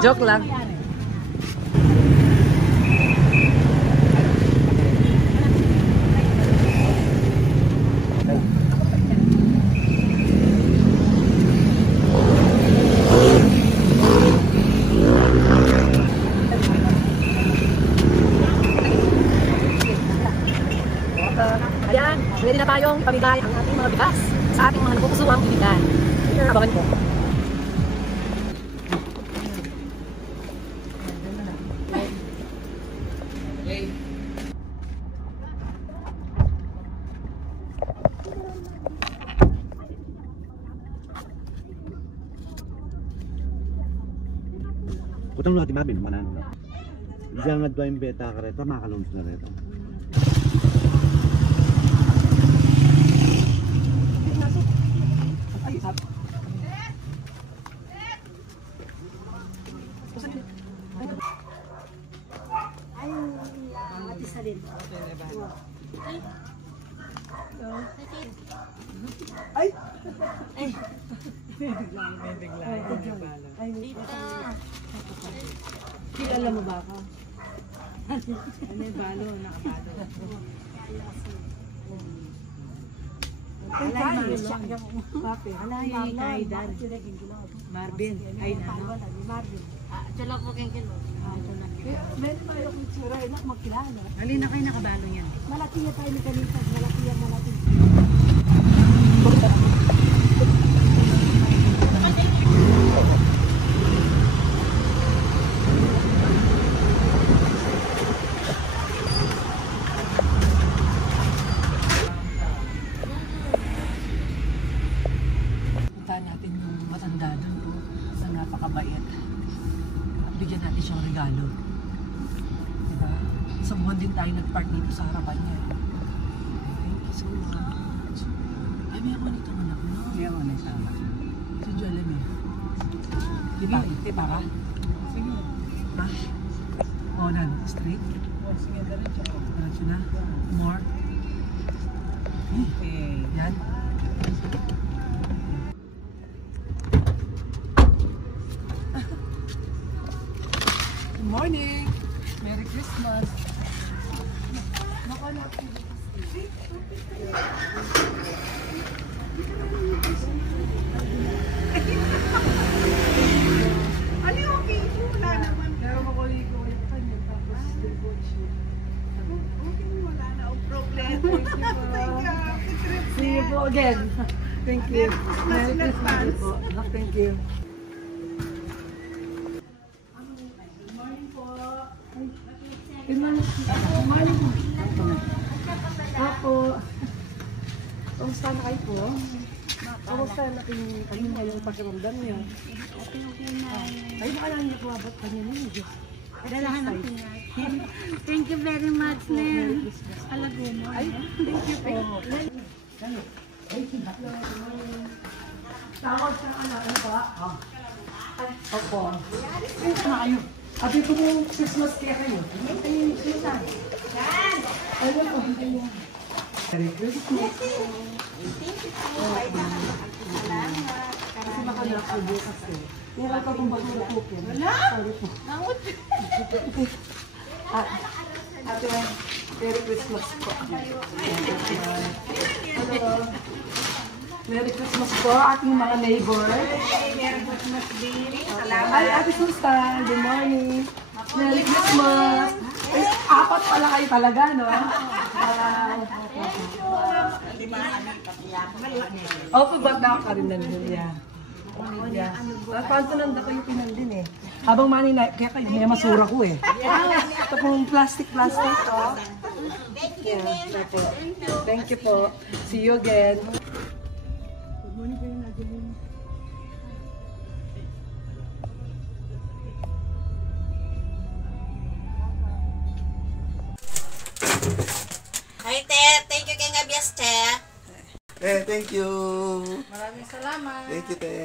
Joke lang. Ayan, ready na tayong pamigay ang ating mga bigas sa ating mga napupusuang bibigyan. Abangan ko. Utang lo ti Marvin manan lo. Jangan doain beta kereta makalun na rito. Ay! Kilala mo ba ako? Ano yung balo? Nakabalo. Alay, Papi. Alay, Kaidan. Marvin. Ay, Nano. Marvin. Sila po keng kilo. Meron tayo kung tsura. Enak magkilala. Alin na kayo nakabalo yan? Malaki yan tayo ni kanita. Malaki yan, malaki. Puntahan natin yung matanda doon na napakabait. At bigyan natin siyang regalo. Diba? Sa buwan din tayo nag-park dito sa harapan niya. Thank you so much. Ay, may ako nito anak mo. May ako na sama. Si Joel eh. Tipa ka? Sige. Ha? Onan, straight? Sige, diretso na. More? Okay. Yan. Good morning! Merry Christmas! Ano yung okay? Wala naman. Pero makuligo yung kanya. Tapos debauch yun. Okay, wala na ang problema. See you po again. Thank you. Merry Christmas po. Thank you. Good morning. Good morning. Apo. Kamusta na kayo po? Kamusta na kanina yung pakiramdam niyo? Okay na. Ay, baka lang niyo kuwabot kanina niyo. Dalahan ng pinay. Thank you very much, Nen. Alago mo. Ay, thank you po. Tawag sa ano ba? Opo. Ay, sana kayo. At ito yung Christmas kaya kayo. Ay, sisa. Yan! Ano po? Merry Christmas. Kasi baka nakaubo kasi. Meron ka kung bakit nakukin. Wala! Sorry po. Ate, Merry Christmas po. Hello. Merry Christmas po ating mga neighbor. Merry Christmas din. Salamat. Ay, Ate Susan, good morning. Merry Christmas. Ay, apat pala kayo talaga, no? Opo, bata ka rin nandun, yeah. Yeah. Panto nanda kayo pinandin eh. Habang mani na, kaya kayo, may masura ko eh. Ito pong plastic. Oh. Thank you, Thank you po. See you again. Good morning kayo natin. Ay, te. Thank you kay Gabias, te. Eh, thank you. Maraming salamat. Thank you, te.